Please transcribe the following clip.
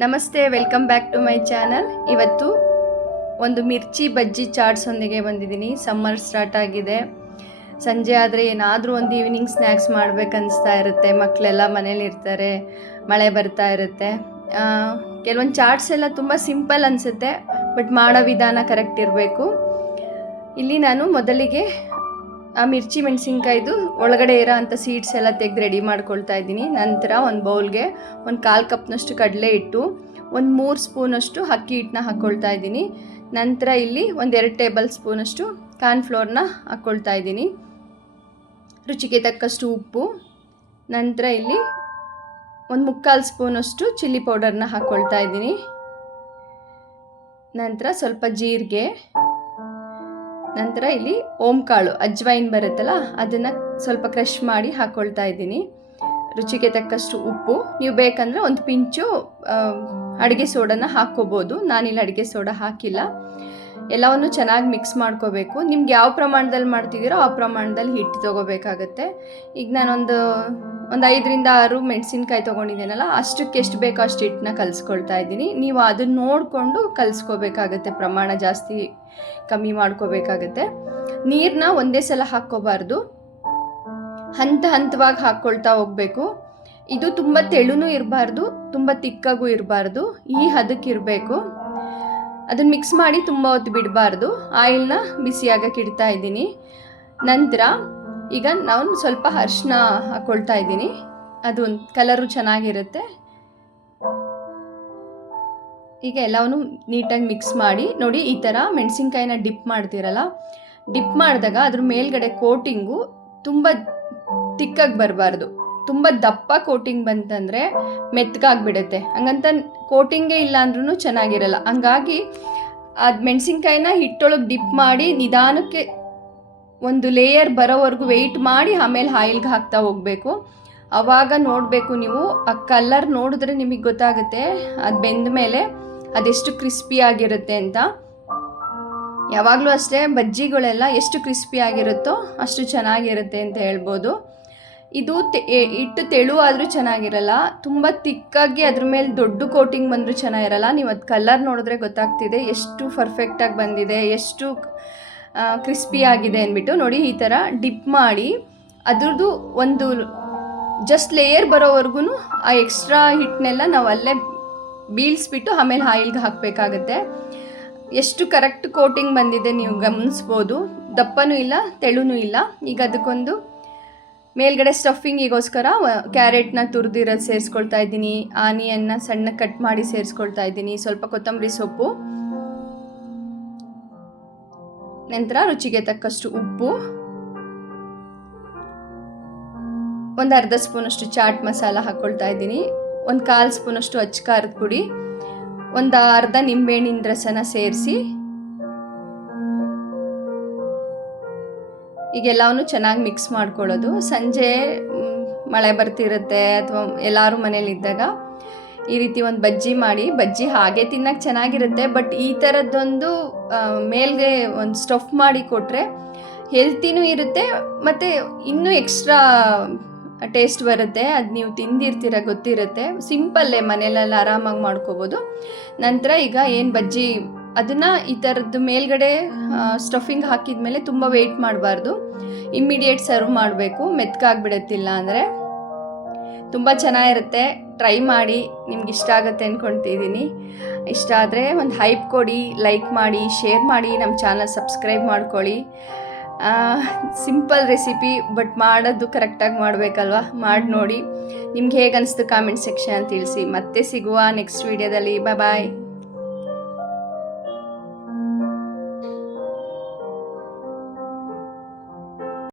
ನಮಸ್ತೆ, welcome back to my channel. ಇವತ್ತು ಒಂದು ಮಿರ್ಚಿ ಬಜ್ಜಿ ಚಾಟ್ಸೊಂದಿಗೆ ಬಂದಿದ್ದೀನಿ. ಸಮ್ಮರ್ ಸ್ಟಾರ್ಟ್ ಆಗಿದೆ. ಸಂಜೆ ಆದರೆ ಏನಾದರೂ ಒಂದು ಈವ್ನಿಂಗ್ ಸ್ನ್ಯಾಕ್ಸ್ ಮಾಡಬೇಕನ್ನಿಸ್ತಾ ಇರುತ್ತೆ. ಮಕ್ಕಳೆಲ್ಲ ಮನೇಲಿ ಇರ್ತಾರೆ, ಮಳೆ ಬರ್ತಾ ಇರುತ್ತೆ. ಕೆಲವೊಂದು ಚಾಟ್ಸ್ ಎಲ್ಲ ತುಂಬ ಸಿಂಪಲ್ ಅನಿಸುತ್ತೆ, ಬಟ್ ಮಾಡೋ ವಿಧಾನ ಕರೆಕ್ಟ್ ಇರಬೇಕು. ಇಲ್ಲಿ ನಾನು ಮೊದಲಿಗೆ ಆ ಮಿರ್ಚಿ ಮೆಣಸಿನ್ಕಾಯ್ದು ಒಳಗಡೆ ಇರೋ ಅಂಥ ಸೀಡ್ಸ್ ಎಲ್ಲ ತೆಗೆದು ರೆಡಿ ಮಾಡ್ಕೊಳ್ತಾ ಇದ್ದೀನಿ. ನಂತರ ಒಂದು ಬೌಲ್ಗೆ ಒಂದು 1/4 ಕಪ್ನಷ್ಟು ಕಡಲೆ ಹಿಟ್ಟು, ಒಂದು 3 ಸ್ಪೂನಷ್ಟು ಅಕ್ಕಿ ಹಿಟ್ಟನ್ನ ಹಾಕ್ಕೊಳ್ತಾ ಇದ್ದೀನಿ. ನಂತರ ಇಲ್ಲಿ ಒಂದು 2 ಟೇಬಲ್ ಸ್ಪೂನಷ್ಟು ಕಾರ್ನ್ಫ್ಲೋರ್ನ ಹಾಕ್ಕೊಳ್ತಾ ಇದ್ದೀನಿ. ರುಚಿಗೆ ತಕ್ಕಷ್ಟು ಉಪ್ಪು. ನಂತರ ಇಲ್ಲಿ ಒಂದು 3/4 ಸ್ಪೂನಷ್ಟು ಚಿಲ್ಲಿ ಪೌಡರ್ನ ಹಾಕ್ಕೊಳ್ತಾ ಇದ್ದೀನಿ. ನಂತರ ಸ್ವಲ್ಪ ಜೀರಿಗೆ. ನಂತರ ಇಲ್ಲಿ ಓಂಕಾಳು ಅಜ್ವೈನ್ ಬರುತ್ತಲ್ಲ, ಅದನ್ನು ಸ್ವಲ್ಪ ಕ್ರಷ್ ಮಾಡಿ ಹಾಕ್ಕೊಳ್ತಾ ಇದ್ದೀನಿ. ರುಚಿಗೆ ತಕ್ಕಷ್ಟು ಉಪ್ಪು. ನೀವು ಬೇಕಂದರೆ ಒಂದು ಪಿಂಚು ಅಡುಗೆ ಸೋಡಾನ ಹಾಕ್ಕೋಬೋದು. ನಾನಿಲ್ಲಿ ಅಡುಗೆ ಸೋಡಾ ಹಾಕಿಲ್ಲ. ಎಲ್ಲವನ್ನು ಚೆನ್ನಾಗಿ ಮಿಕ್ಸ್ ಮಾಡ್ಕೋಬೇಕು. ನಿಮ್ಗೆ ಯಾವ ಪ್ರಮಾಣದಲ್ಲಿ ಮಾಡ್ತಿದ್ದೀರೋ ಆ ಪ್ರಮಾಣದಲ್ಲಿ ಹಿಟ್ಟು ತೊಗೋಬೇಕಾಗತ್ತೆ. ಈಗ ನಾನೊಂದು 5ರಿಂದ 6 ಮೆಣಸಿನ್ಕಾಯಿ ತೊಗೊಂಡಿದ್ದೀನಲ್ಲ, ಅಷ್ಟಕ್ಕೆ ಎಷ್ಟು ಬೇಕೋ ಅಷ್ಟು ಹಿಟ್ಟನ್ನ ಕಲಿಸ್ಕೊಳ್ತಾ ಇದ್ದೀನಿ. ನೀವು ಅದನ್ನು ನೋಡಿಕೊಂಡು ಕಲಿಸ್ಕೋಬೇಕಾಗತ್ತೆ. ಪ್ರಮಾಣ ಜಾಸ್ತಿ ಕಮ್ಮಿ ಮಾಡ್ಕೋಬೇಕಾಗತ್ತೆ. ನೀರನ್ನ ಒಂದೇ ಸಲ ಹಾಕ್ಕೋಬಾರ್ದು, ಹಂತವಾಗಿ ಹಾಕ್ಕೊಳ್ತಾ ಹೋಗಬೇಕು. ಇದು ತುಂಬ ತೆಳುನೂ ಇರಬಾರ್ದು, ತುಂಬ ತಿಕ್ಕಾಗೂ ಇರಬಾರ್ದು, ಈ ಹದಕ್ಕೆ ಇರಬೇಕು. ಅದನ್ನು ಮಿಕ್ಸ್ ಮಾಡಿ ತುಂಬ ಹೊತ್ತು ಬಿಡಬಾರ್ದು. ಆಯಿಲ್ನ ಬಿಸಿಯಾಗಕ್ಕೆ ಇಡ್ತಾ ಇದ್ದೀನಿ. ನಂತರ ಈಗ ನಾನು ಸ್ವಲ್ಪ ಅರಿಶಿನ ಹಾಕ್ಕೊಳ್ತಾ ಇದ್ದೀನಿ. ಅದು ಕಲರು ಚೆನ್ನಾಗಿರುತ್ತೆ. ಈಗ ಎಲ್ಲವನ್ನು ನೀಟಾಗಿ ಮಿಕ್ಸ್ ಮಾಡಿ ನೋಡಿ. ಈ ಥರ ಮೆಣಸಿನ್ಕಾಯಿನ ಡಿಪ್ ಮಾಡ್ತೀರಲ್ಲ, ಡಿಪ್ ಮಾಡಿದಾಗ ಅದ್ರ ಮೇಲ್ಗಡೆ ಕೋಟಿಂಗು ತುಂಬ ತಿಕ್ಕಾಗಿ ಬರಬಾರ್ದು. ತುಂಬ ದಪ್ಪ ಕೋಟಿಂಗ್ ಬಂತಂದರೆ ಮೆತ್ತಗಾಗಿಬಿಡುತ್ತೆ. ಹಂಗಂತ ಕೋಟಿಂಗೇ ಇಲ್ಲ ಅಂದ್ರೂ ಚೆನ್ನಾಗಿರಲ್ಲ. ಹಂಗಾಗಿ ಅದು ಮೆಣಸಿನ್ಕಾಯಿನ ಹಿಟ್ಟೊಳಗೆ ಡಿಪ್ ಮಾಡಿ ನಿಧಾನಕ್ಕೆ ಒಂದು ಲೇಯರ್ ಬರೋವರೆಗೂ ವೆಯ್ಟ್ ಮಾಡಿ ಆಮೇಲೆ ಆಯಿಲ್ಗೆ ಹಾಕ್ತಾ ಹೋಗಬೇಕು. ಆವಾಗ ನೋಡಬೇಕು ನೀವು, ಆ ಕಲರ್ ನೋಡಿದ್ರೆ ನಿಮಗೆ ಗೊತ್ತಾಗುತ್ತೆ ಅದು ಬೆಂದ ಮೇಲೆ ಅದೆಷ್ಟು ಕ್ರಿಸ್ಪಿ ಆಗಿರುತ್ತೆ ಅಂತ. ಯಾವಾಗಲೂ ಅಷ್ಟೇ, ಬಜ್ಜಿಗಳೆಲ್ಲ ಎಷ್ಟು ಕ್ರಿಸ್ಪಿ ಆಗಿರುತ್ತೋ ಅಷ್ಟು ಚೆನ್ನಾಗಿರುತ್ತೆ ಅಂತ ಹೇಳ್ಬೋದು. ಇದು ಹಿಟ್ಟು ತೆಳುವಾದರೂ ಚೆನ್ನಾಗಿರಲ್ಲ, ತುಂಬ ತಿಕ್ಕಾಗಿ ಅದ್ರ ಮೇಲೆ ದೊಡ್ಡ ಕೋಟಿಂಗ್ ಬಂದರೂ ಚೆನ್ನಾಗಿರಲ್ಲ. ನೀವು ಅದು ಕಲರ್ ನೋಡಿದ್ರೆ ಗೊತ್ತಾಗ್ತಿದೆ ಎಷ್ಟು ಪರ್ಫೆಕ್ಟಾಗಿ ಬಂದಿದೆ, ಎಷ್ಟು ಕ್ರಿಸ್ಪಿ ಆಗಿದೆ ಅಂದ್ಬಿಟ್ಟು. ನೋಡಿ, ಈ ಥರ ಡಿಪ್ ಮಾಡಿ ಅದ್ರದ್ದು ಒಂದು ಜಸ್ಟ್ ಲೇಯರ್ ಬರೋವರೆಗೂ ಆ ಎಕ್ಸ್ಟ್ರಾ ಹಿಟ್ಟನ್ನೆಲ್ಲ ನಾವು ಅಲ್ಲೇ ಬೀಳಿಸ್ಬಿಟ್ಟು ಆಮೇಲೆ ಆಯಿಲ್ಗೆ ಹಾಕಬೇಕಾಗತ್ತೆ. ಎಷ್ಟು ಕರೆಕ್ಟ್ ಕೋಟಿಂಗ್ ಬಂದಿದೆ ನೀವು ಗಮನಿಸ್ಬೋದು. ದಪ್ಪನೂ ಇಲ್ಲ, ತೆಳುನೂ ಇಲ್ಲ. ಈಗ ಅದಕ್ಕೊಂದು ಮೇಲ್ಗಡೆ ಸ್ಟಫಿಂಗಿಗೋಸ್ಕರ ಕ್ಯಾರೆಟ್ನ ತುರಿದಿರೋದು ಸೇರಿಸ್ಕೊಳ್ತಾ ಇದ್ದೀನಿ. ಆನಿಯನ್ನ ಸಣ್ಣ ಕಟ್ ಮಾಡಿ ಸೇರಿಸ್ಕೊಳ್ತಾ ಇದ್ದೀನಿ. ಸ್ವಲ್ಪ ಕೊತ್ತಂಬರಿ ಸೊಪ್ಪು. ನಂತರ ರುಚಿಗೆ ತಕ್ಕಷ್ಟು ಉಪ್ಪು, ಒಂದು 1/2 ಸ್ಪೂನಷ್ಟು ಚಾಟ್ ಮಸಾಲ ಹಾಕ್ಕೊಳ್ತಾ ಇದ್ದೀನಿ. ಒಂದು 1/4 ಸ್ಪೂನಷ್ಟು ಅಚ್ಚ ಖಾರದ ಪುಡಿ, ಒಂದು ಅರ್ಧ ನಿಂಬೆಹಣ್ಣಿನ ರಸನ ಸೇರಿಸಿ ಈಗೆಲ್ಲವನ್ನೂ ಚೆನ್ನಾಗಿ ಮಿಕ್ಸ್ ಮಾಡ್ಕೊಳ್ಳೋದು. ಸಂಜೆ ಮಳೆ ಬರ್ತಿರುತ್ತೆ ಅಥವಾ ಎಲ್ಲರೂ ಮನೇಲಿದ್ದಾಗ ಈ ರೀತಿ ಒಂದು ಬಜ್ಜಿ ಮಾಡಿ, ಬಜ್ಜಿ ಹಾಗೆ ತಿನ್ನೋಕ್ಕೆ ಚೆನ್ನಾಗಿರುತ್ತೆ. ಬಟ್ ಈ ಥರದ್ದೊಂದು ಮೇಲ್ಗೆ ಒಂದು ಸ್ಟಫ್ ಮಾಡಿ ಕೊಟ್ಟರೆ ಹೆಲ್ತಿನೂ ಇರುತ್ತೆ ಮತ್ತು ಇನ್ನೂ ಎಕ್ಸ್ಟ್ರಾ ಟೇಸ್ಟ್ ಬರುತ್ತೆ. ಅದು ನೀವು ತಿಂದಿರ್ತೀರ, ಗೊತ್ತಿರುತ್ತೆ. ಸಿಂಪಲ್ಲೇ ಮನೆಯಲ್ಲೆಲ್ಲ ಆರಾಮಾಗಿ ಮಾಡ್ಕೋಬೋದು. ನಂತರ ಈಗ ಏನು ಬಜ್ಜಿ ಅದನ್ನು ಈ ಥರದ್ದು ಮೇಲ್ಗಡೆ ಸ್ಟಫಿಂಗ್ ಹಾಕಿದ ಮೇಲೆ ತುಂಬ ವೆಯ್ಟ್ ಮಾಡಬಾರ್ದು, ಇಮ್ಮಿಡಿಯೇಟ್ ಸರ್ವ್ ಮಾಡಬೇಕು. ಮೆತ್ತಗಾಗ್ಬಿಡತ್ತಿಲ್ಲ ಅಂದರೆ. ತುಂಬ ಚೆನ್ನಾಗಿರುತ್ತೆ. ಟ್ರೈ ಮಾಡಿ, ನಿಮ್ಗೆ ಇಷ್ಟ ಆಗುತ್ತೆ ಅಂದ್ಕೊಳ್ತಿದ್ದೀನಿ. ಇಷ್ಟ ಆದರೆ ಒಂದು ಹೈಪ್ ಕೊಡಿ, ಲೈಕ್ ಮಾಡಿ, ಶೇರ್ ಮಾಡಿ, ನಮ್ಮ ಚಾನಲ್ ಸಬ್ಸ್ಕ್ರೈಬ್ ಮಾಡ್ಕೊಳ್ಳಿ. ಸಿಂಪಲ್ ರೆಸಿಪಿ, ಬಟ್ ಮಾಡೋದು ಕರೆಕ್ಟಾಗಿ ಮಾಡಬೇಕಲ್ವ. ಮಾಡಿ ನೋಡಿ. ನಿಮ್ಗೆ ಹೇಗೆ ಅನಿಸ್ತು ಕಾಮೆಂಟ್ ಸೆಕ್ಷನ್ ತಿಳಿಸಿ. ಮತ್ತೆ ಸಿಗುವ ನೆಕ್ಸ್ಟ್ ವೀಡಿಯೋದಲ್ಲಿ. ಬಾಯ್.